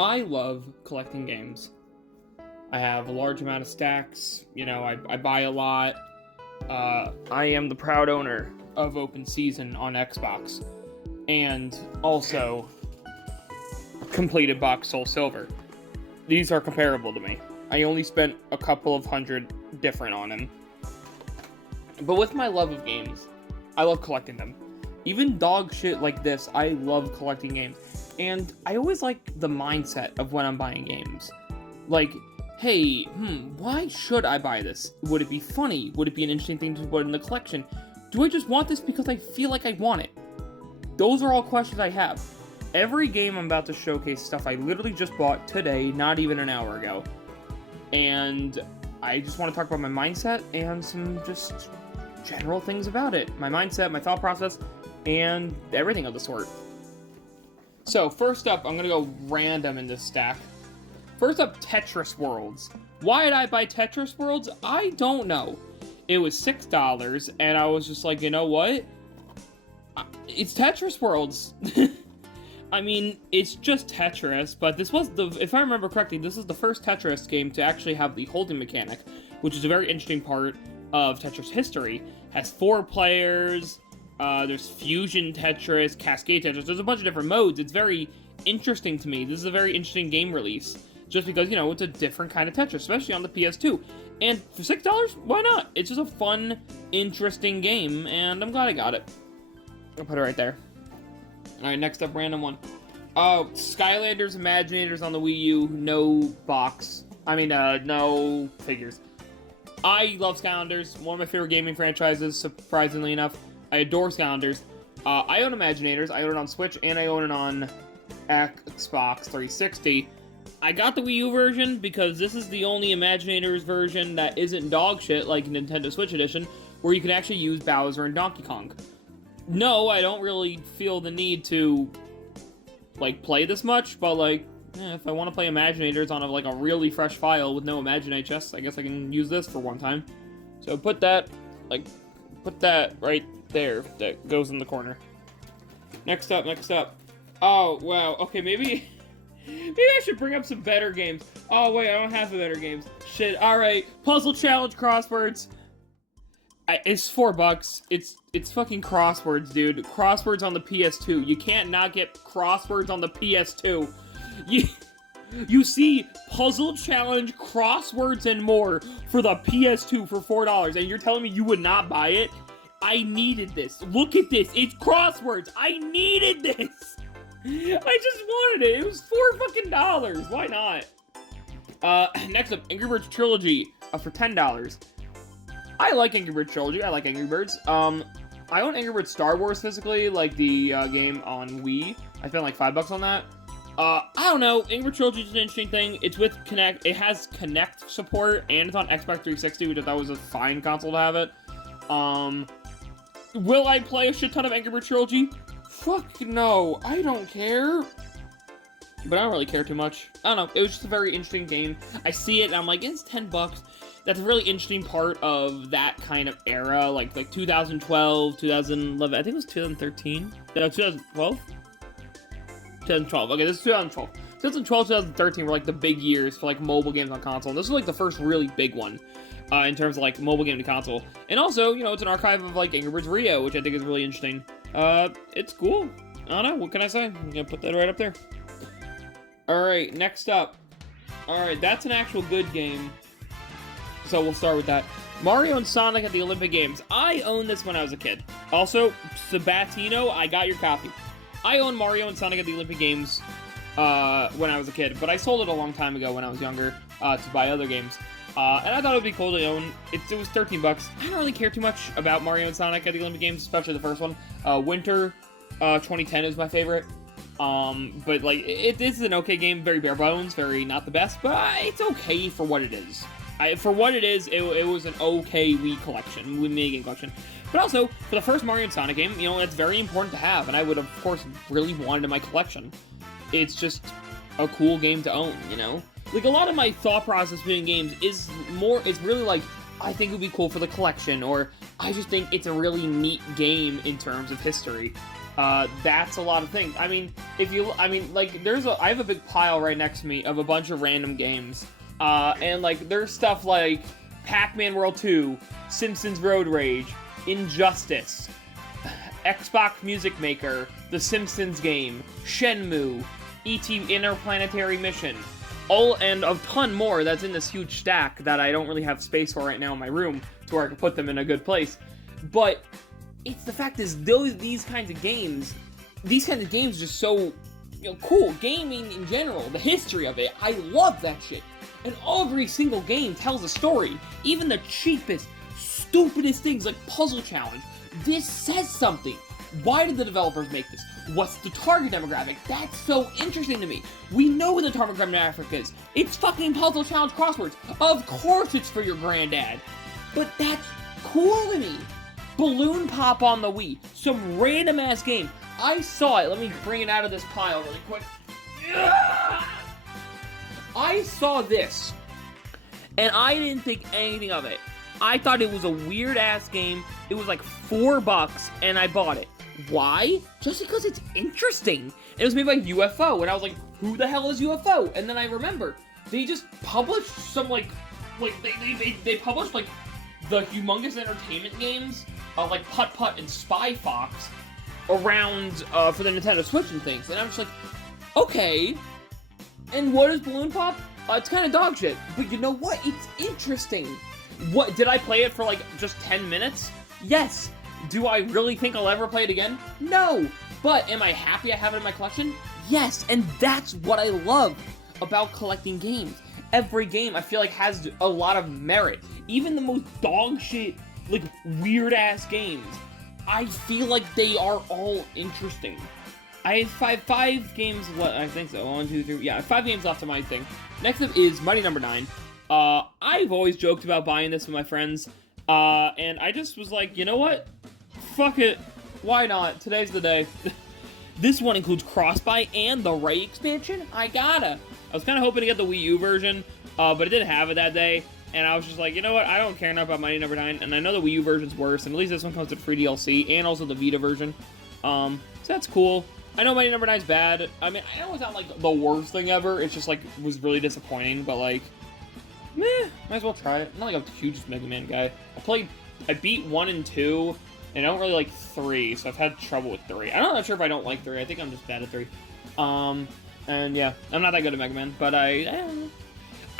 I love collecting games. I have a large amount of stacks, I buy a lot. I am the proud owner of Open Season on Xbox, and also completed box Soul Silver. These are comparable to me. I only spent a couple of hundred different on them. But with my love of games, I love collecting them. Even dog shit like this, I love collecting games. And I always like the mindset of when I'm buying games. Like, hey, why should I buy this? Would it be funny? Would it be an interesting thing to put in the collection? Do I just want this because I feel like I want it? Those are all questions I have. Every game I'm about to showcase stuff I literally just bought today, not even an hour ago. And I just want to talk about my mindset and some just general things about it. My mindset, my thought process, and everything of the sort. So, first up, I'm going to go random in this stack. First up, Tetris Worlds. Why did I buy Tetris Worlds? I don't know. It was $6, and I was just like, you know what? It's Tetris Worlds. I mean, it's just Tetris, but this was if I remember correctly, this is the first Tetris game to actually have the holding mechanic, which is a very interesting part of Tetris history. Has 4 players, there's Fusion Tetris, Cascade Tetris, there's a bunch of different modes. It's very interesting to me. This is a very interesting game release, just because, it's a different kind of Tetris, especially on the PS2. And for $6, why not? It's just a fun, interesting game, and I'm glad I got it. I'll put it right there. Alright, next up, random one. Skylanders, Imaginators on the Wii U, no box. No figures. I love Skylanders, one of my favorite gaming franchises, surprisingly enough. I adore Skylanders. I own Imaginators, I own it on Switch, and I own it on Xbox 360. I got the Wii U version because this is the only Imaginators version that isn't dog shit like Nintendo Switch Edition, where you can actually use Bowser and Donkey Kong. No, I don't really feel the need to, play this much, but, if I want to play Imaginators on a really fresh file with no Imaginators, I guess I can use this for one time. So put that right there. That goes in the corner. Next up. Oh, wow. Okay, maybe I should bring up some better games. Oh, wait, I don't have the better games. Shit, alright. Puzzle Challenge Crosswords. It's $4. It's fucking Crosswords, dude. Crosswords on the PS2. You can't not get Crosswords on the PS2. You see Puzzle Challenge, Crosswords, and more for the PS2 for $4, and you're telling me you would not buy it? I needed this. Look at this. It's Crosswords. I needed this. I just wanted it. It was $4 fucking. Why not? Next up, Angry Birds Trilogy for $10. I like Angry Birds Trilogy. I like Angry Birds. I own Angry Birds Star Wars physically, like the game on Wii. I spent like $5 on that. I don't know. Angry Birds Trilogy is an interesting thing. It's with Kinect. It has Kinect support, and it's on Xbox 360, which I thought was a fine console to have it. Will I play a shit ton of Angry Birds Trilogy? Fuck no. I don't care. But I don't really care too much. I don't know. It was just a very interesting game. I see it, and I'm like, it's $10. That's a really interesting part of that kind of era, like 2012, 2011, I think it was 2013? No, 2012? 2012, okay, this is 2012. 2012, 2013 were the big years for mobile games on console, and this was the first really big one, in terms of mobile game to console. And also, it's an archive of Angry Birds Rio, which I think is really interesting. It's cool. I don't know, what can I say? I'm gonna put that right up there. Alright, next up. Alright, that's an actual good game. So we'll start with that. Mario and Sonic at the Olympic Games. I owned this when I was a kid. Also, Sabatino, I got your copy. I owned Mario and Sonic at the Olympic Games when I was a kid, but I sold it a long time ago when I was younger to buy other games. And I thought it would be cool to own. It was $13. I don't really care too much about Mario and Sonic at the Olympic Games, especially the first one. Winter 2010 is my favorite. But it is an okay game, very bare bones, very not the best, but it's okay for what it is. For what it is, it was an okay Wii game collection. But also, for the first Mario and Sonic game, that's very important to have, and I would, of course, really want it in my collection. It's just a cool game to own, a lot of my thought process between games is really I think it would be cool for the collection, or I just think it's a really neat game in terms of history. That's a lot of things. I mean, like, I have a big pile right next to me of a bunch of random games. And, like, there's stuff like Pac-Man World 2, Simpsons Road Rage, Injustice, Xbox Music Maker, The Simpsons game, Shenmue, E.T. Interplanetary Mission, and a ton more that's in this huge stack that I don't really have space for right now in my room to where I can put them in a good place. But it's the fact is, these kinds of games are just so, cool. Gaming in general, the history of it, I love that shit. And every single game tells a story. Even the cheapest, stupidest things like Puzzle Challenge. This says something. Why did the developers make this? What's the target demographic? That's so interesting to me. We know what the target demographic is. It's fucking Puzzle Challenge crosswords. Of course it's for your granddad. But that's cool to me. Balloon Pop on the Wii. Some random ass game. I saw it. Let me bring it out of this pile really quick. I saw this, and I didn't think anything of it. I thought it was a weird ass game. It was like $4, and I bought it. Why? Just because it's interesting. It was made by UFO, and I was like, who the hell is UFO? And then I remember, they just published some, they published, like, the humongous entertainment games of, like, Putt Putt and Spy Fox around, for the Nintendo Switch and things. And I was like, okay. And what is Balloon Pop? It's kind of dog shit. But you know what? It's interesting. What, did I play it for, like, just 10 minutes? Yes. Do I really think I'll ever play it again? No. But am I happy I have it in my collection? Yes. And that's what I love about collecting games. Every game, I feel like, has a lot of merit. Even the most dog shit, like, weird-ass games, I feel like they are all interesting. I have five games left. I think so. 1, 2, 3. Yeah, 5 games left on my thing. Next up is Mighty Number 9. I've always joked about buying this with my friends. And I just was like, you know what? Fuck it. Why not? Today's the day. This one includes Cross-Buy and the Ray expansion. I was kind of hoping to get the Wii U version, but it didn't have it that day. And I was just like, you know what? I don't care enough about Mighty Number 9. And I know the Wii U version's worse. And at least this one comes with free DLC and also the Vita version. So that's cool. I know Mighty Number 9's bad. I mean, I know it's not, like, the worst thing ever. It's just, like, was really disappointing. But, like, meh, might as well try it. I'm not, like, a huge Mega Man guy. I beat 1 and 2, and I don't really like 3, so I've had trouble with 3. I'm not sure if I don't like 3. I think I'm just bad at 3. And, yeah, I'm not that good at Mega Man, but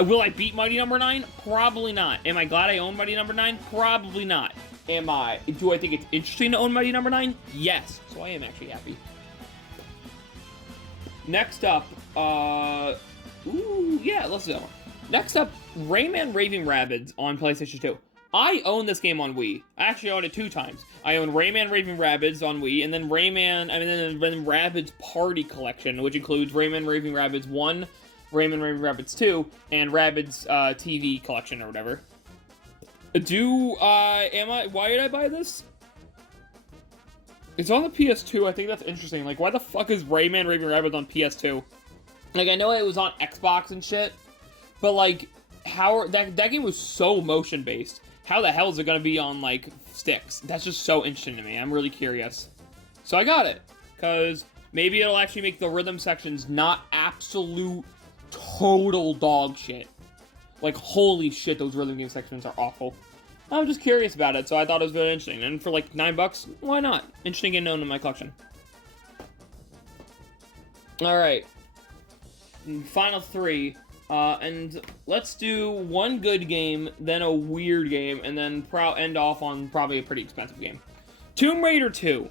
will I beat Mighty Number 9? Probably not. Am I glad I own Mighty Number 9? Probably not. Do I think it's interesting to own Mighty Number 9? Yes. So I am actually happy. Next up, let's do that one. Next up, Rayman Raving Rabbids on PlayStation 2. I own this game on Wii. I actually owned it 2 times. I own Rayman Raving Rabbids on Wii, and then then Rabbids Party Collection, which includes Rayman Raving Rabbids 1, Rayman Raving Rabbids 2, and Rabbids TV Collection or whatever. Why did I buy this? It's on the PS2. I think that's interesting. Like, why the fuck is Rayman Raving Rabbids on PS2? Like, I know it was on Xbox and shit, but, like, that game was so motion-based. How the hell is it gonna be on, like, sticks? That's just so interesting to me. I'm really curious. So I got it, because maybe it'll actually make the rhythm sections not absolute, total dog shit. Like, holy shit, those rhythm game sections are awful. I was just curious about it, so I thought it was really interesting. And for, like, $9, why not? Interesting and known in my collection. Alright. Final 3. And let's do one good game, then a weird game, and then end off on probably a pretty expensive game. Tomb Raider 2.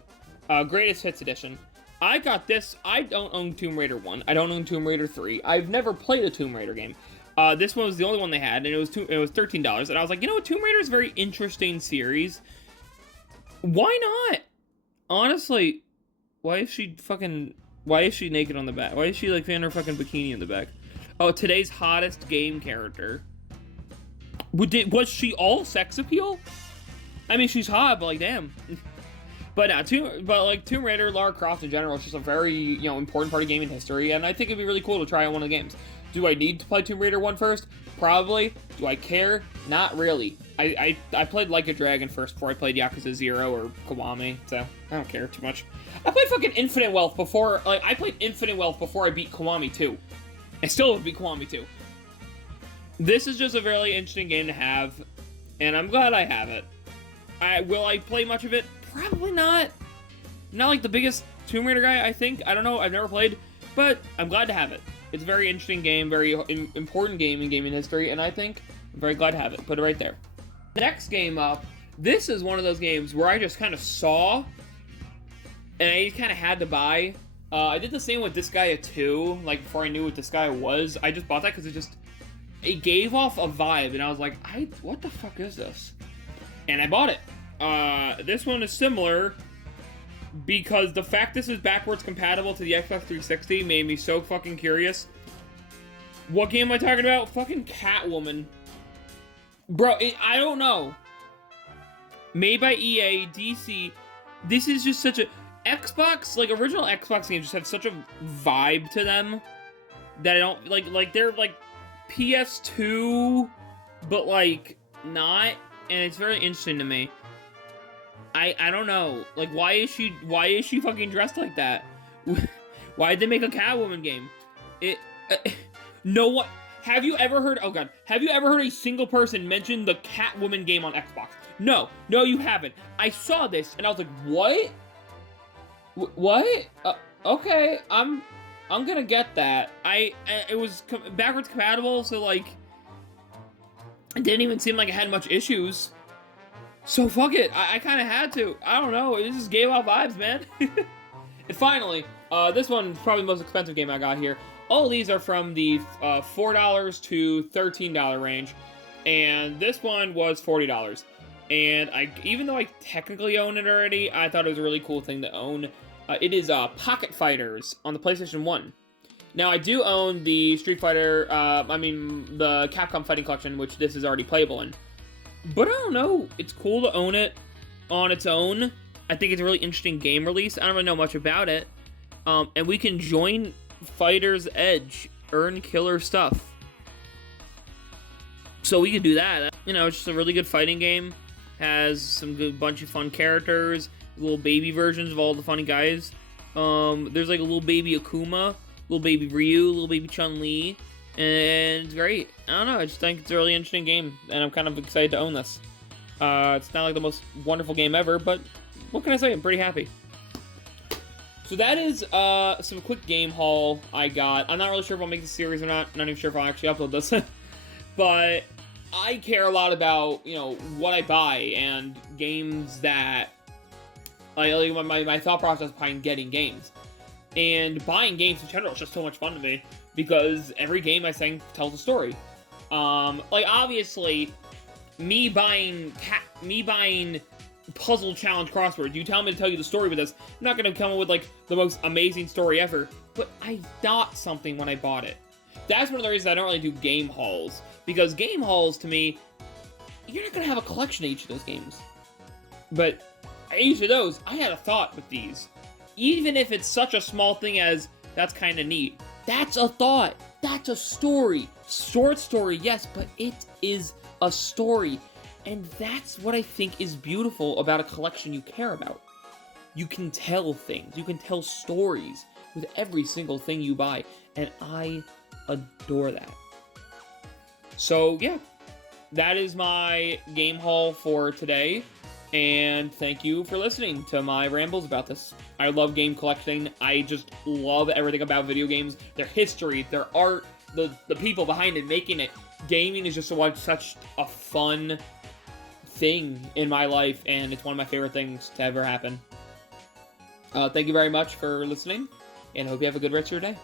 Greatest Hits Edition. I got this. I don't own Tomb Raider 1. I don't own Tomb Raider 3. I've never played a Tomb Raider game. This one was the only one they had, and it was $13. And I was like, you know what? Tomb Raider is a very interesting series. Why not? Honestly, why is she naked on the back? Why is she, like, in her fucking bikini in the back? Oh, today's hottest game character. Was she all sex appeal? I mean, she's hot, but, like, damn. But Tomb Raider, Lara Croft in general is just a very, important part of gaming history, and I think it'd be really cool to try out one of the games. Do I need to play Tomb Raider 1 first? Probably. Do I care? Not really. I played Like a Dragon first before I played Yakuza 0 or Kiwami, so I don't care too much. I played fucking Infinite Wealth before, like, I played Infinite Wealth before I beat Kiwami 2. I still would beat Kiwami 2. This is just a really interesting game to have, and I'm glad I have it. Will I play much of it? Probably not. I'm not like the biggest Tomb Raider guy, I think. I don't know, I've never played, but I'm glad to have it. It's a very interesting game, very important game in gaming history, and I think I'm very glad to have it. Put it right there. The next game up, this is one of those games where I just kind of saw, and I kind of had to buy. I did the same with Disgaea 2, like before I knew what Disgaea was. I just bought that because it gave off a vibe, and I was like, what the fuck is this? And I bought it. This one is similar, because the fact this is backwards compatible to the Xbox 360 made me so fucking curious. What game am I talking about? Fucking Catwoman. Bro, I don't know. Made by EA, DC. This is just such a... Xbox, like, original Xbox games just have such a vibe to them that I don't... Like they're, like, PS2, but, like, not. And it's very interesting to me. I don't know. Like, why is she fucking dressed like that? Why did they make a Catwoman game? No one... Have you ever heard... Oh, God. Have you ever heard a single person mention the Catwoman game on Xbox? No. No, you haven't. I saw this, and I was like, what? What? Okay. I'm gonna get that. It was backwards compatible, so, like... It didn't even seem like it had much issues. So fuck it, I kind of had to. I don't know, it just gave off vibes, man. And finally, this one's probably the most expensive game I got here. All of these are from the $4 to $13 range, and this one was $40. And even though I technically own it already, I thought it was a really cool thing to own. It is Pocket Fighters on the PlayStation 1. Now, I do own the Street Fighter, the Capcom Fighting Collection, which this is already playable in. But I don't know, it's cool to own it on its own. I think it's a really interesting game release. I don't really know much about it. And we can join Fighter's Edge, earn killer stuff. So we could do that. You know, it's just a really good fighting game. Has some good bunch of fun characters, little baby versions of all the funny guys. There's like a little baby Akuma, little baby Ryu, little baby Chun-Li. And it's great. I don't know, I just think it's a really interesting game, and I'm kind of excited to own this. It's not like the most wonderful game ever, but what can I say? I'm pretty happy. So that is some quick game haul I got. I'm not really sure if I'll make this series or not. I'm not even sure if I'll actually upload this. But I care a lot about, you know, what I buy and games that... my thought process behind getting games. And buying games in general is just so much fun to me, because every game I think tells a story. Like, obviously, me buying puzzle challenge crosswords, you tell me to tell you the story with this, I'm not gonna come up with, like, the most amazing story ever, but I thought something when I bought it. That's one of the reasons I don't really do game hauls, because game hauls, to me, you're not gonna have a collection of each of those games. But each of those, I had a thought with these. Even if it's such a small thing as, that's kind of neat. That's a thought. That's a story. Short story, yes, but it is a story. And that's what I think is beautiful about a collection you care about. You can tell things. You can tell stories with every single thing you buy. And I adore that. So, yeah. That is my game haul for today. And thank you for listening to my rambles about this. I love game collecting. I just love everything about video games. Their history, their art, the people behind it making it. Gaming is just such a fun thing in my life, and it's one of my favorite things to ever happen. Thank you very much for listening, and I hope you have a good rest of your day.